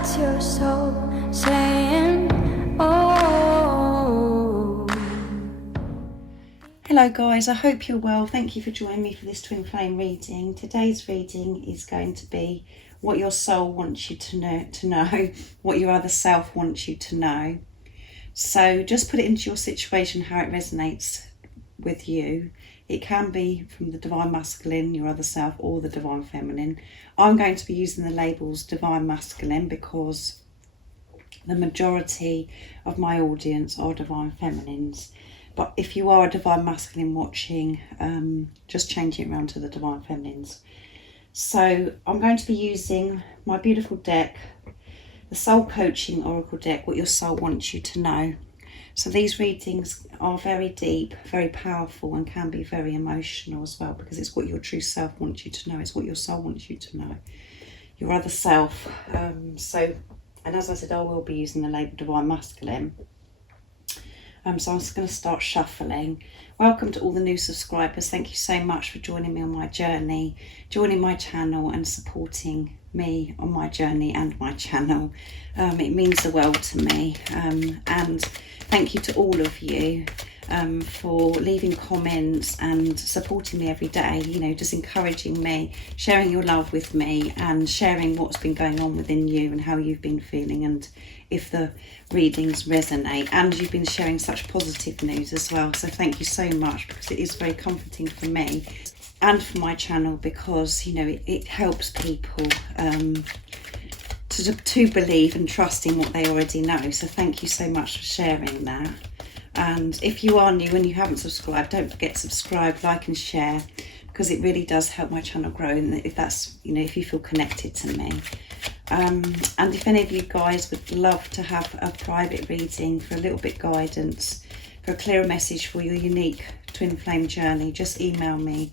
That's your soul saying, oh. Hello guys, I hope you're well. Thank you for joining me for this twin flame reading. Today's reading is going to be what your soul wants you to know, what your other self wants you to know. So just put it into your situation, how it resonates with you. It can be from the divine masculine, your other self, or the divine feminine. I'm going to be using the labels divine masculine because the majority of my audience are divine feminines. But if you are a divine masculine watching, just change it around to the divine feminines. So I'm going to be using my beautiful deck, the Soul Coaching Oracle deck, what your soul wants you to know. So these readings are very deep, very powerful, and can be very emotional as well, because it's what your true self wants you to know. It's what your soul wants you to know, your other self. And as I said, I will be using the label divine masculine. So I'm just going to start shuffling. Welcome to all the new subscribers. Thank you so much for joining me on my journey, joining my channel and supporting me on my journey and my channel. It means the world to me. And thank you to all of you for leaving comments and supporting me every day, you know, just encouraging me, sharing your love with me and sharing what's been going on within you and how you've been feeling, and if the readings resonate. And you've been sharing such positive news as well, so thank you so much, because it is very comforting for me and for my channel, because you know it helps people to believe and trust in what they already know. So thank you so much for sharing that. And if you are new and you haven't subscribed, don't forget to subscribe, like and share, because it really does help my channel grow, and if that's, you know, if you feel connected to me. And if any of you guys would love to have a private reading for a little bit guidance, for a clearer message for your unique twin flame journey, just email me.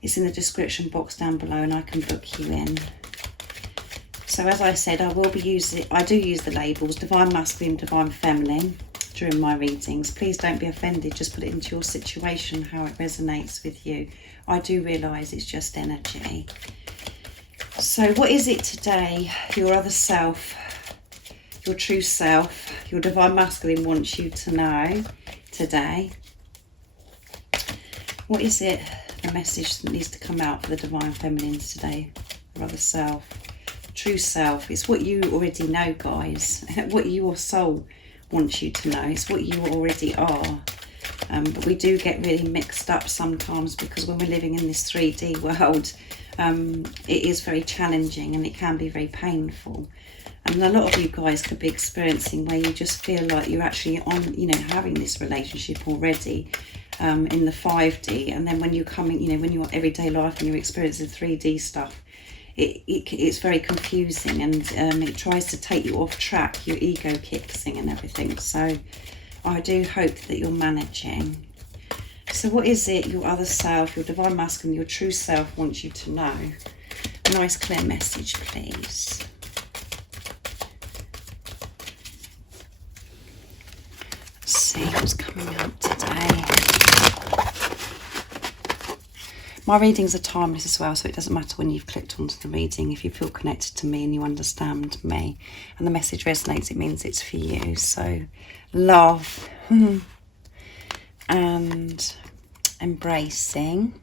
It's in the description box down below and I can book you in. So as I said, I do use the labels divine masculine, divine feminine during my readings. Please don't be offended, just put it into your situation, how it resonates with you. I do realise it's just energy. So what is it today your other self, your true self, your divine masculine wants you to know today? What is it, the message that needs to come out for the divine feminines today, your other self, true self? It's what you already know, guys, what your soul wants you to know. It's what you already are. But we do get really mixed up sometimes, because when we're living in this 3D world, it is very challenging and it can be very painful. And a lot of you guys could be experiencing where you just feel like you're actually on, you know, having this relationship already in the 5D, and then when you're coming, you know, when you're everyday life and you're experiencing 3D stuff, it's very confusing, and it tries to take you off track. Your ego kicks in and everything. So I do hope that you're managing. So what is it your other self, your divine masculine, your true self wants you to know? A nice clear message, please. Let's see what's coming up today. My readings are timeless as well, so it doesn't matter when you've clicked onto the reading. If you feel connected to me and you understand me and the message resonates, it means it's for you. So love and embracing.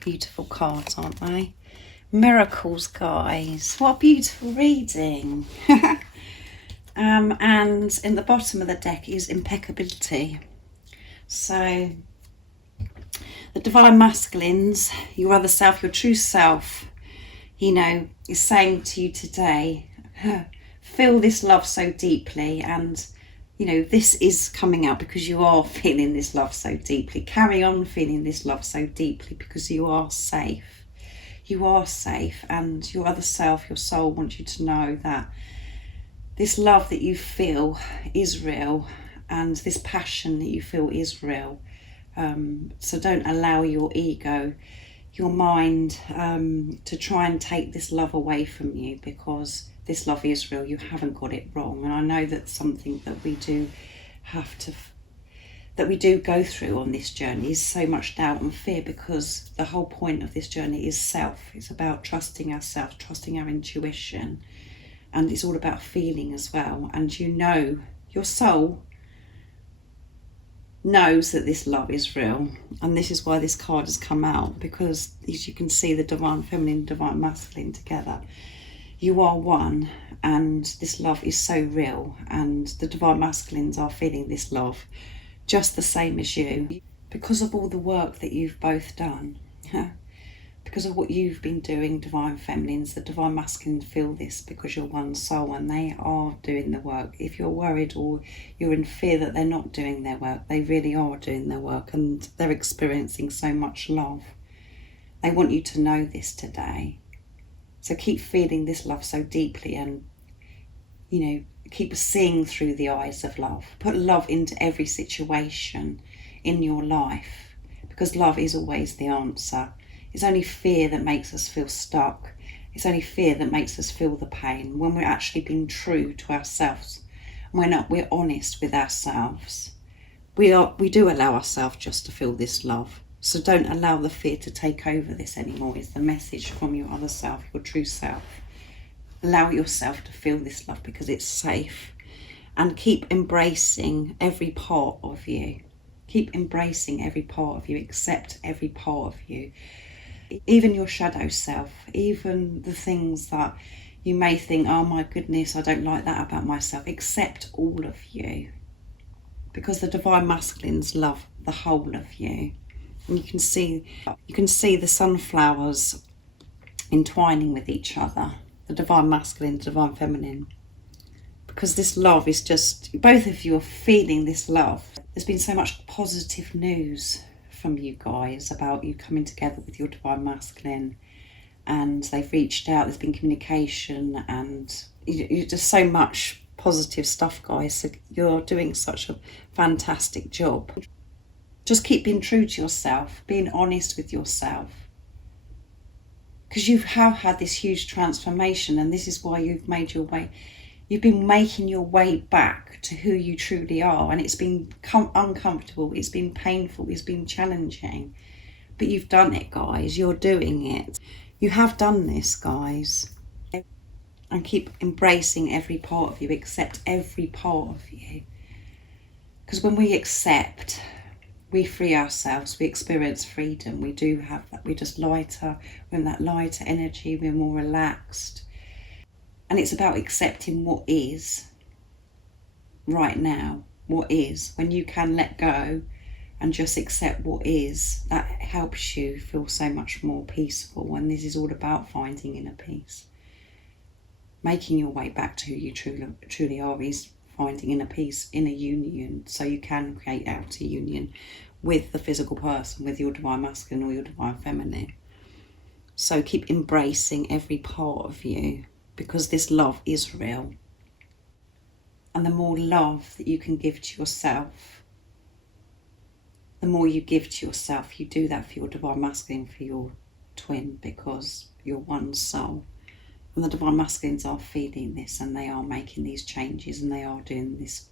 Beautiful cards, aren't they? Miracles, guys. What a beautiful reading. And in the bottom of the deck is impeccability. So the divine masculines, your other self, your true self, you know, is saying to you today, feel this love so deeply, and you know, this is coming out because you are feeling this love so deeply. Carry on feeling this love so deeply, because you are safe. You are safe, and your other self, your soul, wants you to know that this love that you feel is real, and this passion that you feel is real. So don't allow your ego, your mind, to try and take this love away from you, because this love is real. You haven't got it wrong. And I know that's something that we do that we do go through on this journey, is so much doubt and fear, because the whole point of this journey is self. It's about trusting ourselves, trusting our intuition, and it's all about feeling as well. And you know, your soul knows that this love is real, and this is why this card has come out, because as you can see, the divine feminine, divine masculine together, you are one, and this love is so real, and the divine masculines are feeling this love just the same as you, because of all the work that you've both done. Because of what you've been doing, divine feminines, the divine masculines feel this because you're one soul and they are doing the work. If you're worried or you're in fear that they're not doing their work, they really are doing their work, and they're experiencing so much love. They want you to know this today. So keep feeling this love so deeply, and, you know, keep seeing through the eyes of love. Put love into every situation in your life, because love is always the answer. It's only fear that makes us feel stuck. It's only fear that makes us feel the pain. When we're actually being true to ourselves, we're honest with ourselves, we do allow ourselves just to feel this love. So don't allow the fear to take over this anymore, is the message from your other self, your true self. Allow yourself to feel this love because it's safe, and keep embracing every part of you. Keep embracing every part of you, accept every part of you. Even your shadow self, even the things that you may think, oh my goodness, I don't like that about myself. Accept all of you, because the divine masculines love the whole of you. And you can see the sunflowers entwining with each other, the divine masculine, the divine feminine, because this love is just, both of you are feeling this love. There's been so much positive news from you guys about you coming together with your divine masculine, and they've reached out, there's been communication, and you just so much positive stuff, guys. So you're doing such a fantastic job. Just keep being true to yourself, being honest with yourself, because you have had this huge transformation, and this is why you've made your way. You've been making your way back to who you truly are, and it's been uncomfortable, it's been painful, it's been challenging, but you've done it, guys. You're doing it. You have done this, guys. And keep embracing every part of you, accept every part of you, because when we accept, we free ourselves, we experience freedom. We do have that, we're just lighter, we're in that lighter energy, we're more relaxed. And it's about accepting what is right now, what is. When you can let go and just accept what is, that helps you feel so much more peaceful. And this is all about finding inner peace. Making your way back to who you truly are is finding inner peace, inner union, so you can create outer union with the physical person, with your divine masculine or your divine feminine. So keep embracing every part of you, because this love is real. And the more love that you can give to yourself, the more you give to yourself. You do that for your divine masculine, for your twin, because you're one soul. And the divine masculines are feeling this, and they are making these changes, and they are doing this.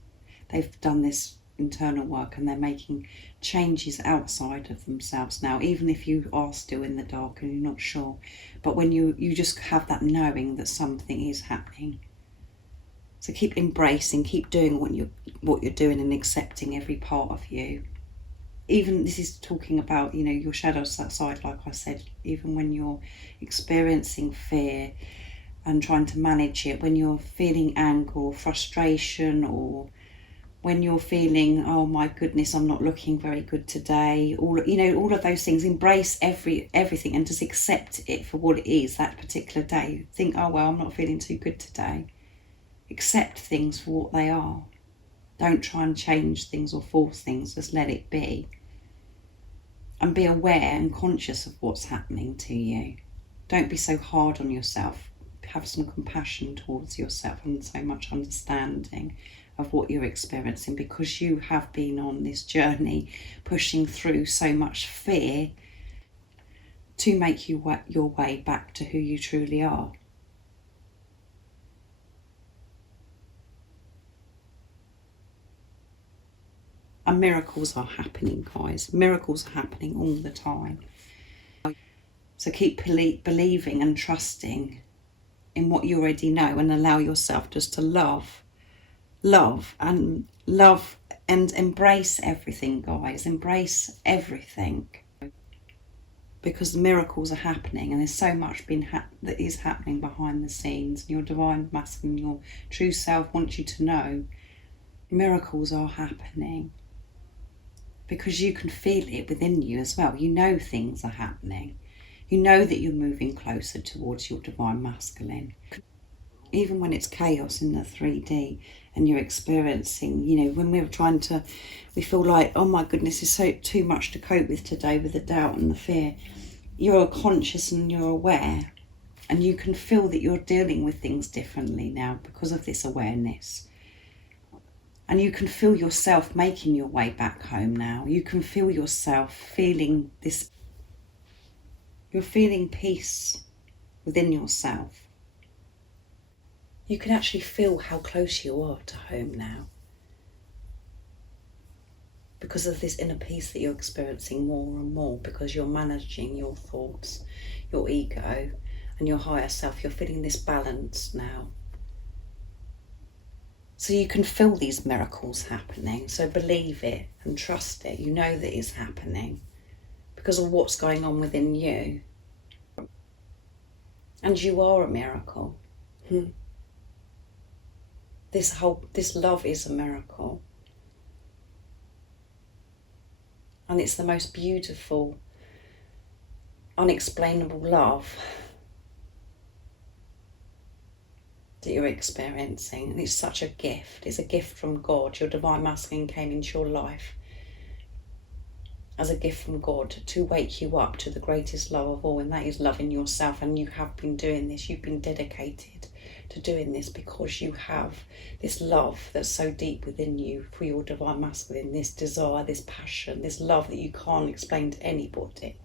They've done this internal work, and they're making changes outside of themselves now, even if you are still in the dark and you're not sure. But when you just have that knowing that something is happening. So keep embracing, keep doing what you're doing, and accepting every part of you. Even this is talking about, you know, your shadow side, like I said, even when you're experiencing fear and trying to manage it, when you're feeling anger or frustration, or when you're feeling, oh my goodness, I'm not looking very good today, all of those things. Embrace everything and just accept it for what it is that particular day. Think, oh well, I'm not feeling too good today. Accept things for what they are. Don't try and change things or force things, just let it be. And be aware and conscious of what's happening to you. Don't be so hard on yourself. Have some compassion towards yourself and so much understanding of what you're experiencing, because you have been on this journey pushing through so much fear to make you your way back to who you truly are. And miracles are happening, guys. Miracles are happening all the time. So keep believing and trusting in what you already know and allow yourself just to love and embrace everything, guys. Embrace everything, because miracles are happening, and there's so much that is happening behind the scenes. And your divine masculine, your true self wants you to know miracles are happening, because you can feel it within you as well. You know things are happening. You know that you're moving closer towards your divine masculine. Even when it's chaos in the 3D and you're experiencing, when we feel like, oh my goodness, it's so too much to cope with today, with the doubt and the fear. You're conscious and you're aware, and you can feel that you're dealing with things differently now because of this awareness. And you can feel yourself making your way back home now. You can feel yourself feeling this. You're feeling peace within yourself. You can actually feel how close you are to home now, because of this inner peace that you're experiencing more and more, because you're managing your thoughts, your ego and your higher self. You're feeling this balance now. So you can feel these miracles happening. So believe it and trust it. You know that it's happening because of what's going on within you. And you are a miracle. This love is a miracle. And it's the most beautiful, unexplainable love that you're experiencing. And it's such a gift. It's a gift from God. Your divine masculine came into your life as a gift from God to wake you up to the greatest love of all, and that is loving yourself. And you have been doing this. You've been dedicated to doing this because you have this love that's so deep within you for your divine masculine, this desire, this passion, this love that you can't explain to anybody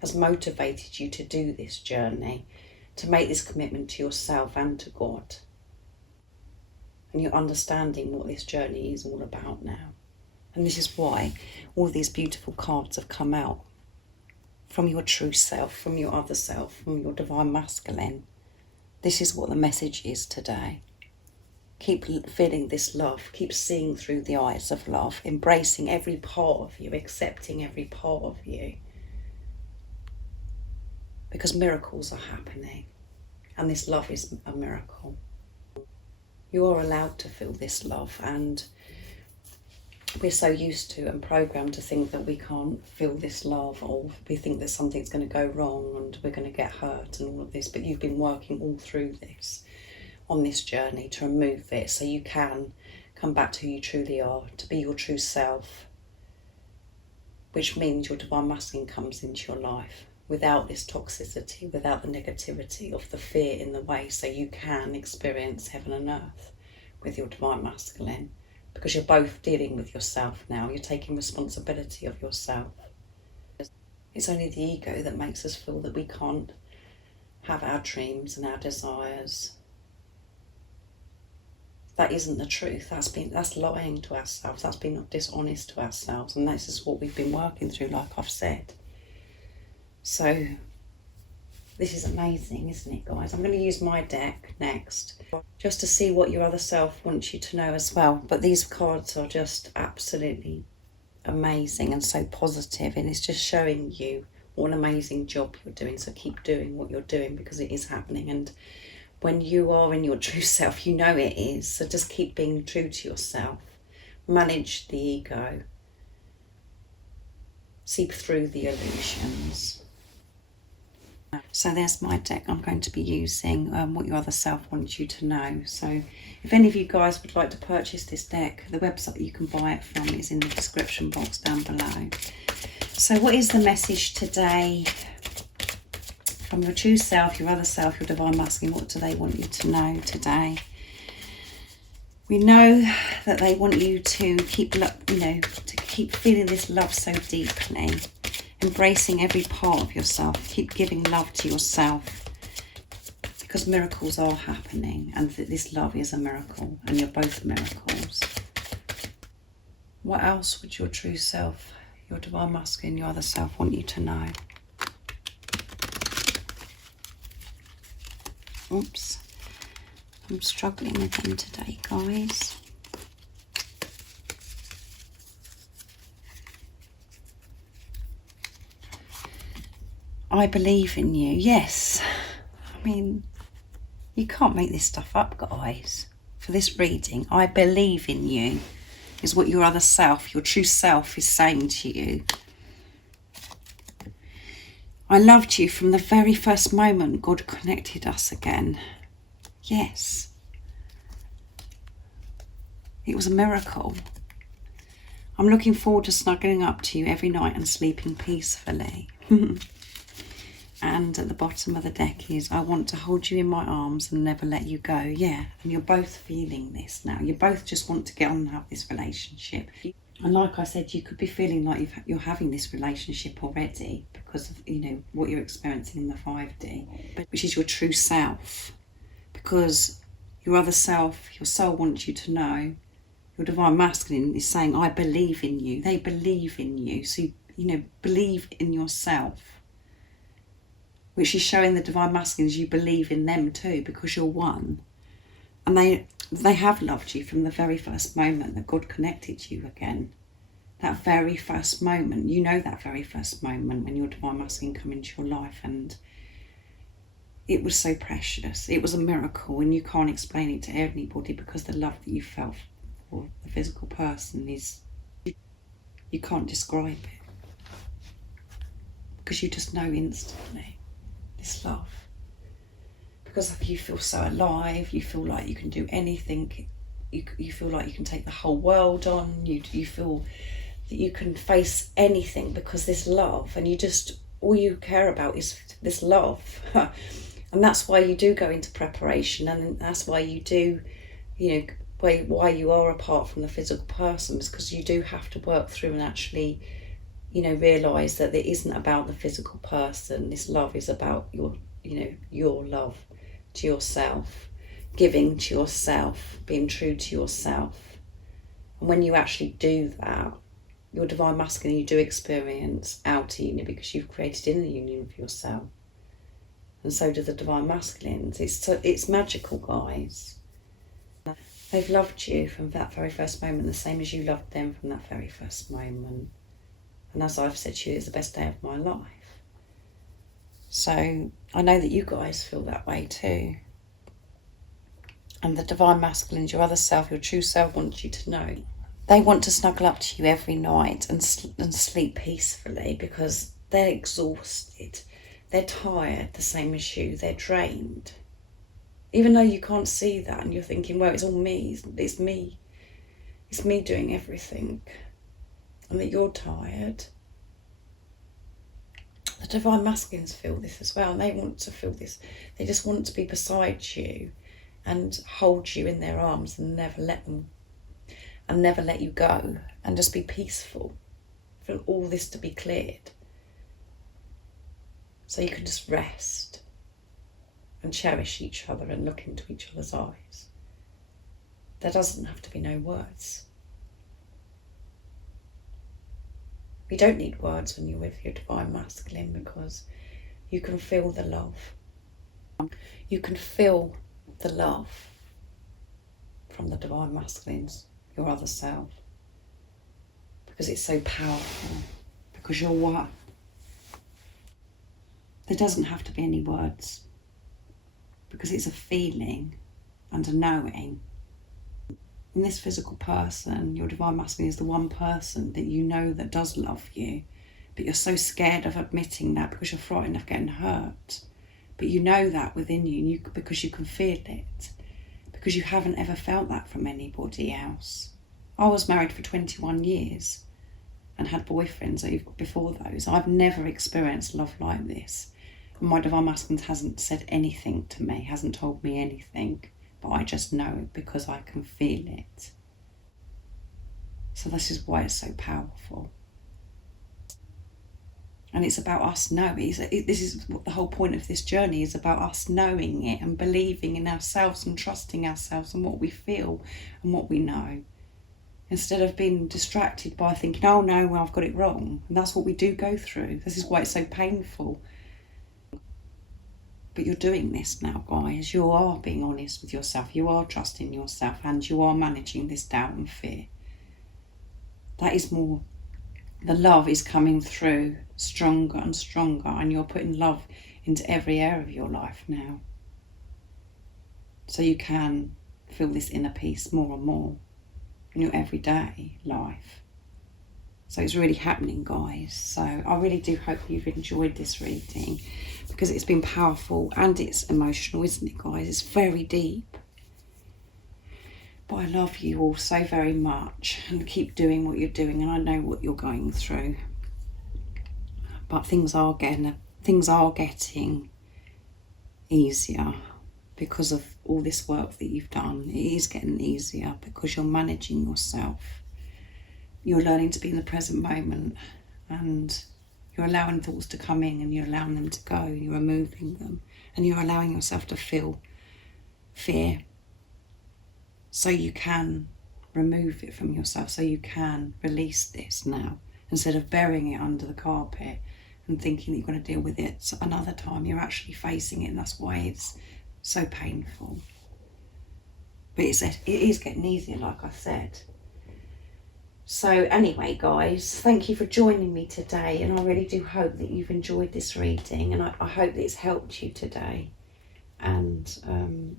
has motivated you to do this journey, to make this commitment to yourself and to God. And you're understanding what this journey is all about now. And this is why all these beautiful cards have come out from your true self, from your other self, from your divine masculine. This is what the message is today. Keep feeling this love. Keep seeing through the eyes of love. Embracing every part of you. Accepting every part of you. Because miracles are happening. And this love is a miracle. You are allowed to feel this love. And we're so used to and programmed to think that we can't feel this love, or we think that something's going to go wrong and we're going to get hurt and all of this. But you've been working all through this, on this journey, to remove it so you can come back to who you truly are, to be your true self, which means your divine masculine comes into your life without this toxicity, without the negativity of the fear in the way, so you can experience heaven and earth with your divine masculine. Because you're both dealing with yourself now. You're taking responsibility of yourself. It's only the ego that makes us feel that we can't have our dreams and our desires. That isn't the truth. That's lying to ourselves. That's being dishonest to ourselves. And this is what we've been working through, like I've said. So this is amazing, isn't it, guys? I'm going to use my deck next, just to see what your other self wants you to know as well. But these cards are just absolutely amazing and so positive, and it's just showing you what an amazing job you're doing. So keep doing what you're doing, because it is happening. And when you are in your true self, you know it is. So just keep being true to yourself. Manage the ego. See through the illusions. So there's my deck I'm going to be using, what your other self wants you to know. So if any of you guys would like to purchase this deck, the website you can buy it from is in the description box down below. So what is the message today from your true self, your other self, your divine masculine? What do they want you to know today? We know that they want you to keep, to keep feeling this love so deeply. Embracing every part of yourself. Keep giving love to yourself, because miracles are happening, and this love is a miracle, and you're both miracles. What else would your true self, your divine masculine, your other self want you to know? Oops. I'm struggling with them today, guys. I believe in you. Yes. I mean, you can't make this stuff up, guys. For this reading, I believe in you is what your other self, your true self, is saying to you. I loved you from the very first moment God connected us again. Yes. It was a miracle. I'm looking forward to snuggling up to you every night and sleeping peacefully. And at the bottom of the deck is, I want to hold you in my arms and never let you go. Yeah, and you're both feeling this now. You both just want to get on and have this relationship. And like I said, you could be feeling like you're having this relationship already because of, you know, what you're experiencing in the 5D, which is your true self. Because your other self, your soul wants you to know, your divine masculine is saying, I believe in you. They believe in you. So, you know, believe in yourself. Which is showing the divine masculines you believe in them too, because you're one. And they have loved you from the very first moment that God connected you again. That very first moment, you know, that very first moment when your divine masculine come into your life, and it was so precious. It was a miracle, and you can't explain it to anybody because the love that you felt for the physical person is, you can't describe it. Because you just know instantly. This love, because you feel so alive, you feel like you can do anything, you feel like you can take the whole world on, you feel that you can face anything because this love, and you just, all you care about is this love. And that's why you do go into preparation, and that's why you do, you know, why you are apart from the physical person, is because you do have to work through and actually, you know, realise that it isn't about the physical person. This love is about your, you know, your love to yourself, giving to yourself, being true to yourself. And when you actually do that, your divine masculine, you do experience outer union because you've created inner union for yourself. And so do the divine masculines. It's magical, guys. They've loved you from that very first moment, the same as you loved them from that very first moment. And as I've said to you, it's the best day of my life. So I know that you guys feel that way too. And the divine masculines, your other self, your true self, wants you to know. They want to snuggle up to you every night and sleep peacefully because they're exhausted. They're tired, the same as you. They're drained. Even though you can't see that and you're thinking, well, it's all me. It's me. It's me doing everything. And that you're tired. The divine masculines feel this as well, and they want to feel this. They just want to be beside you and hold you in their arms and never let you go, and just be peaceful for all this to be cleared, so you can just rest and cherish each other and look into each other's eyes. There doesn't have to be no words. You don't need words when you're with your divine masculine, because you can feel the love. You can feel the love from the divine masculines, your other self, because it's so powerful, because you're one. There doesn't have to be any words, because it's a feeling and a knowing. In this physical person, your divine masculine is the one person that you know that does love you, but you're so scared of admitting that because you're frightened of getting hurt. But you know that within you, because you can feel it, because you haven't ever felt that from anybody else. I was married for 21 years and had boyfriends before those. I've never experienced love like this. And my divine masculine hasn't said anything to me, hasn't told me anything. But I just know it because I can feel it. So this is why it's so powerful. And it's about us knowing. This is what the whole point of this journey is, about us knowing it and believing in ourselves and trusting ourselves and what we feel and what we know. Instead of being distracted by thinking, oh no, well, I've got it wrong. And that's what we do go through. This is why it's so painful. But you're doing this now, guys. You are being honest with yourself. You are trusting yourself, and you are managing this doubt and fear. That is more, the love is coming through stronger and stronger, and you're putting love into every area of your life now. So you can feel this inner peace more and more in your everyday life. So it's really happening, guys. So I really do hope you've enjoyed this reading, because it's been powerful and it's emotional, isn't it, guys? It's very deep. But I love you all so very much, and keep doing what you're doing, and I know what you're going through. But things are getting easier because of all this work that you've done. It is getting easier because you're managing yourself. You're learning to be in the present moment, and you're allowing thoughts to come in, and you're allowing them to go, you're removing them, and you're allowing yourself to feel fear, so you can remove it from yourself, so you can release this now, instead of burying it under the carpet and thinking that you're going to deal with it another time. You're actually facing it, and that's why it's so painful. But it is getting easier, like I said. So anyway, guys, thank you for joining me today, and I really do hope that you've enjoyed this reading, and I hope that it's helped you today. And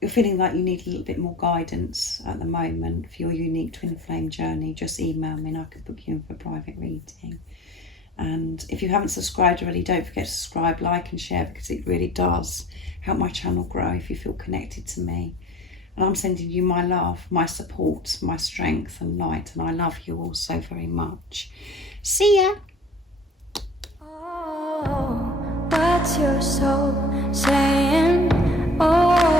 you're feeling like you need a little bit more guidance at the moment for your unique twin flame journey, just email me and I can book you in for a private reading. And if you haven't subscribed already, don't forget to subscribe, like and share, because it really does help my channel grow if you feel connected to me. And I'm sending you my love, my support, my strength and light, and I love you all so very much. See ya! Oh, what's your soul saying? Oh.